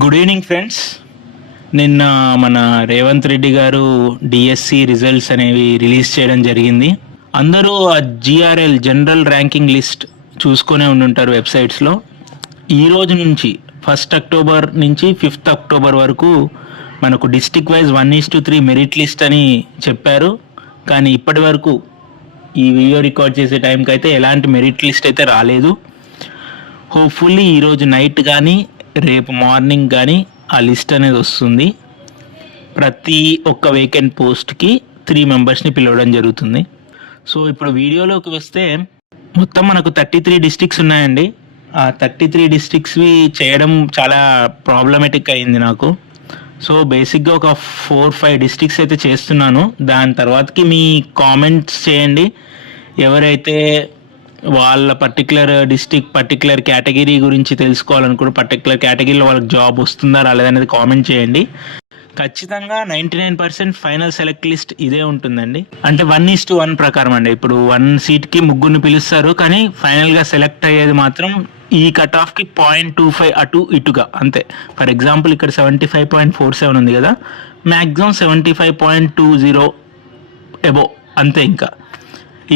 Good evening friends. నిన్న మన రేవంత్ రెడ్డి గారు డిఎస్సి రిజల్ట్స్ అనేవి రిలీజ్ చేయడం జరిగింది. అందరూ ఆ జిఆర్ఎల్ జనరల్ ర్యాంకింగ్ లిస్ట్ చూసుకునే ఉండుంటారు వెబ్సైట్స్లో. ఈ రోజు నుంచి 1 అక్టోబర్ నుంచి 5 అక్టోబర్ వరకు మనకు డిస్టిక్ వైజ్ 1:3 మెరిట్ లిస్ట్ అని చెప్పారు. కానీ ఇప్పటి వరకు ఈ వీడియో రికార్డ్ చేసే టైంకి అయితే ఎలాంటి మెరిట్ లిస్ట్ అయితే రాలేదు. హోప్ఫుల్లీ ఈరోజు నైట్ కానీ రేపు మార్నింగ్ కానీ ఆ లిస్ట్ అనేది వస్తుంది. ప్రతి ఒక్క వేకెంట్ పోస్ట్కి 3 మెంబర్స్ని పిలవడం జరుగుతుంది. సో ఇప్పుడు వీడియోలోకి వస్తే మొత్తం మనకు 33 డిస్ట్రిక్ట్స్ ఉన్నాయండి. ఆ 33 డిస్ట్రిక్ట్స్వి చేయడం చాలా ప్రాబ్లమేటిక్ అయింది నాకు. సో బేసిక్గా ఒక 4-5 డిస్ట్రిక్ట్స్ అయితే చేస్తున్నాను. దాని తర్వాతకి మీ కామెంట్స్ చేయండి. ఎవరైతే వాళ్ళ పర్టికులర్ డిస్ట్రిక్ట్ పర్టికులర్ కేటగిరీ గురించి తెలుసుకోవాలనుకుంటే పర్టికులర్ కేటగిరీలో వాళ్ళకి జాబ్ వస్తుందా రాలేదనేది కామెంట్ చేయండి. ఖచ్చితంగా 99% ఫైనల్ సెలెక్ట్ లిస్ట్ ఇదే ఉంటుందండి. అంటే 1:1 ప్రకారం అండి. ఇప్పుడు 1 సీట్కి 3 పిలుస్తారు, కానీ ఫైనల్గా సెలెక్ట్ అయ్యేది మాత్రం ఈ కట్ ఆఫ్కి 0.25 అటు ఇటుగా అంతే. ఫర్ ఎగ్జాంపుల్ ఇక్కడ 75.47 ఉంది కదా, మ్యాక్సిమం 75.20 ఎబో అంతే. ఇంకా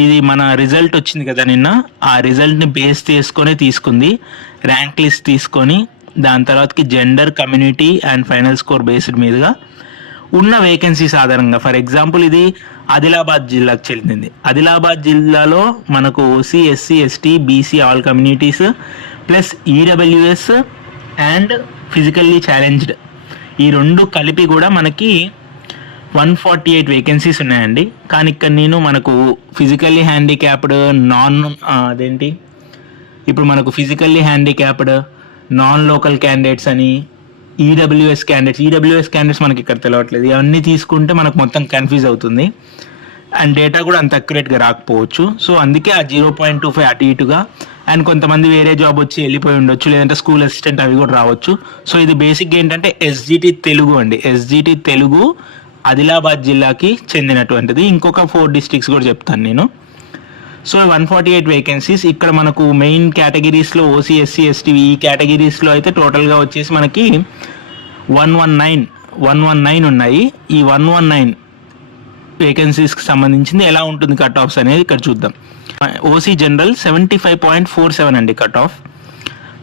ఇది మన రిజల్ట్ వచ్చింది కదా నిన్న, ఆ రిజల్ట్ని బేస్ చేసుకొని తీసుకుంది ర్యాంక్ లిస్ట్ తీసుకొని. దాని తర్వాతకి gender, community and final score based మీదుగా ఉన్న వేకెన్సీస్ ఆధారంగా. ఫర్ ఎగ్జాంపుల్ ఇది ఆదిలాబాద్ జిల్లాకు చెందింది. ఆదిలాబాద్ జిల్లాలో మనకు OC, SC, ST, BC all communities plus EWS and physically challenged ఈ 2 కలిపి కూడా మనకి 148 వేకెన్సీస్ ఉన్నాయండి. కానీ ఇక్కడ నేను మనకు ఫిజికల్లీ హ్యాండిక్యాప్డ్ ఇప్పుడు మనకు physically handicapped non local candidates అని ఈడబ్ల్యూఎస్ క్యాండిడేట్స్ మనకి ఇక్కడ తెలియట్లేదు. ఇవన్నీ తీసుకుంటే మనకు మొత్తం కన్ఫ్యూజ్ అవుతుంది అండ్ డేటా కూడా అంత అక్యురేట్గా రాకపోవచ్చు. సో అందుకే ఆ 0.25 అటు ఇటుగా. అండ్ కొంతమంది వేరే జాబ్ వచ్చి వెళ్ళిపోయి ఉండొచ్చు, లేదంటే స్కూల్ అసిస్టెంట్ అవి కూడా రావచ్చు. సో ఇది బేసిక్గా ఏంటంటే ఎస్జిటి తెలుగు అండి. ఎస్జిటి తెలుగు ఆదిలాబాద్ జిల్లాకి చెందినటువంటిది. ఇంకొక 4 డిస్ట్రిక్ట్స్ కూడా చెప్తాను నేను. So 148 vacancies. ఇక్కడ మనకు మెయిన్ కేటగిరీస్లో ఓసీ, ఎస్సీ, ఎస్టీ ఈ కేటగిరీస్లో అయితే టోటల్గా వచ్చేసి మనకి 119 ఉన్నాయి. ఈ 119 వేకెన్సీస్కి సంబంధించింది ఎలా ఉంటుంది కట్ ఆఫ్స్ అనేది ఇక్కడ చూద్దాం. ఓసీ జనరల్ 75.47 అండి కట్ ఆఫ్.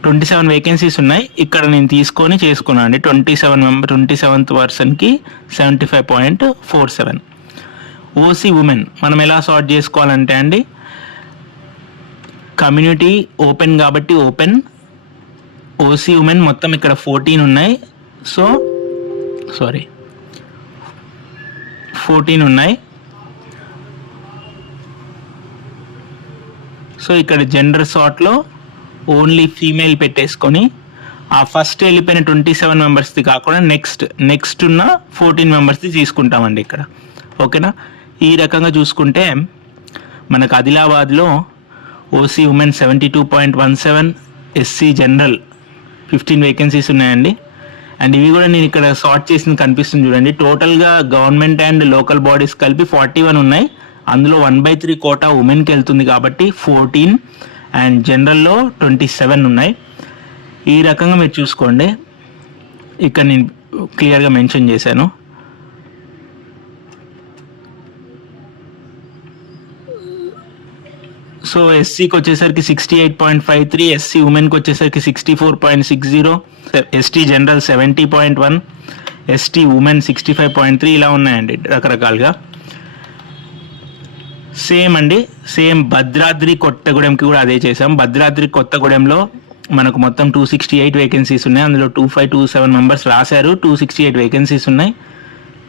27 వేకెన్సీస్ ఉన్నాయి. ఇక్కడ నేను తీసుకొని చేసుకున్నాను అండి. 27th పర్సన్కి 75.47. ఓసీ ఉమెన్ మనం ఎలా సార్ట్ చేసుకోవాలంటే అండి, కమ్యూనిటీ ఓపెన్ కాబట్టి ఓపెన్. ఓసీ ఉమెన్ మొత్తం ఇక్కడ 14 ఉన్నాయి. 14 ఉన్నాయి. సో ఇక్కడ జెండర్ సార్ట్లో ఓన్లీ ఫీమేల్ పెట్టేసుకొని ఆ ఫస్ట్ వెళ్ళిపోయిన 27 మెంబర్స్ది కాకుండా నెక్స్ట్ ఉన్న 14 మెంబర్స్ది తీసుకుంటామండి ఇక్కడ. ఓకేనా? ఈ రకంగా చూసుకుంటే మనకు ఆదిలాబాద్లో OC women 72.17, SC general 15 vacancies ఉన్నాయండి. అండ్ ఇవి కూడా నేను ఇక్కడ సార్ట్ చేసింది కనిపిస్తుంది చూడండి. టోటల్గా గవర్నమెంట్ అండ్ లోకల్ బాడీస్ కలిపి 41 ఉన్నాయి. అందులో 1/3 కోటా ఉమెన్కి వెళ్తుంది కాబట్టి 14 అండ్ జనరల్లో 27 ఉన్నాయి. ఈ రకంగా మీరు చూసుకోండి. ఇక్కడ నేను క్లియర్గా మెన్షన్ చేశాను. సో ఎస్సీకి వచ్చేసరికి 68.53, ఎస్సీ ఉమెన్కి వచ్చేసరికి 64.60, ఎస్టీ జనరల్ 70.1, ఎస్టీ ఉమెన్ 65.3 ఇలా ఉన్నాయండి రకరకాలుగా. సేమ్ అండి, సేమ్ భద్రాద్రి కొత్తగూడెంకి కూడా అదే చేసాం. భద్రాద్రి కొత్తగూడెంలో మనకు మొత్తం 268 వేకెన్సీస్ ఉన్నాయి. అందులో 2527 మెంబర్స్ రాశారు. 268 వేకెన్సీస్ ఉన్నాయి.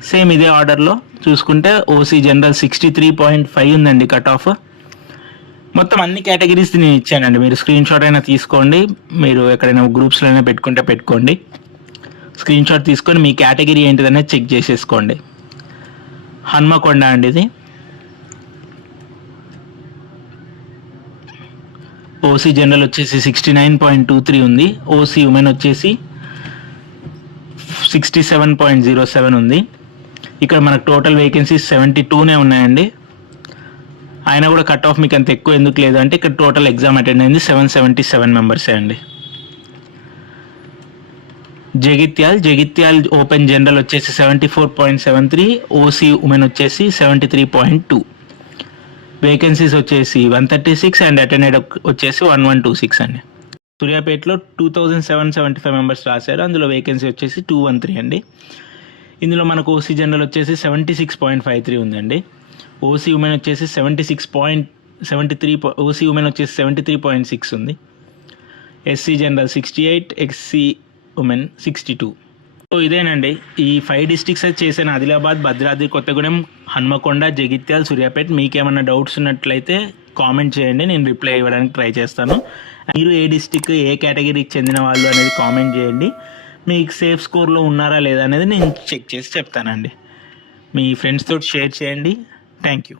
సేమ్ ఇదే ఆర్డర్లో చూసుకుంటే ఓసీ జనరల్ 63.5 ఉందండి కట్ ఆఫ్. మొత్తం అన్ని కేటగిరీస్ నేను ఇచ్చానండి. మీరు స్క్రీన్ షాట్ అయినా తీసుకోండి. మీరు ఎక్కడైనా గ్రూప్స్లోనే పెట్టుకోండి. స్క్రీన్ షాట్ తీసుకొని మీ కేటగిరీ ఏంటిదనేది చెక్ చేసేసుకోండి. హన్మకొండ అండి ఇది. ఓసీ జనరల్ వచ్చేసి 69.23 ఉంది. ఓసీ ఉమెన్ వచ్చేసి 67.07 ఉంది. ఇక్కడ మనకు టోటల్ వేకెన్సీస్ 72నే ఉన్నాయండి. అయినా కూడా కట్ ఆఫ్ మీకు అంత ఎక్కువ ఎందుకు లేదు అంటే ఇక్కడ టోటల్ ఎగ్జామ్ అటెండ్ అయింది 777 మెంబర్సే అండి. జగిత్యాల్ ఓపెన్ జనరల్ వచ్చేసి 74.73, ఓసీ ఉమెన్ వచ్చేసి 73.2. వేకెన్సీస్ వచ్చేసి 136 అండ్ అటెండెడ్ వచ్చేసి 1126 అండి. సూర్యాపేటలో 2775 మెంబర్స్ రాశారు, అందులో వేకెన్సీ వచ్చేసి 213 అండి. ఇందులో మనకు ఓసీ జనరల్ వచ్చేసి 76.53 ఉందండి. ఓసీ ఉమెన్ వచ్చేసి 76.73, ఓసీ ఉమెన్ వచ్చేసి 73.6 ఉంది. SC general 68, SC women 62. So ఇదేనండి ఈ 5 డిస్ట్రిక్ట్స్ అయితే చేశాను, ఆదిలాబాద్, భద్రాద్రి కొత్తగూడెం, హన్మకొండ, జగిత్యాల, సూర్యాపేట. మీకేమన్నా డౌట్స్ ఉన్నట్లయితే కామెంట్ చేయండి, నేను రిప్లై ఇవ్వడానికి ట్రై చేస్తాను. మీరు ఏ డిస్ట్రిక్ట్ ఏ కేటగిరీకి చెందిన వాళ్ళు అనేది కామెంట్ చేయండి. మీకు సేఫ్ స్కోర్లో ఉన్నారా లేదా అనేది నేను చెక్ చేసి చెప్తానండి. మీ ఫ్రెండ్స్ తోటి షేర్ చేయండి. Thank you.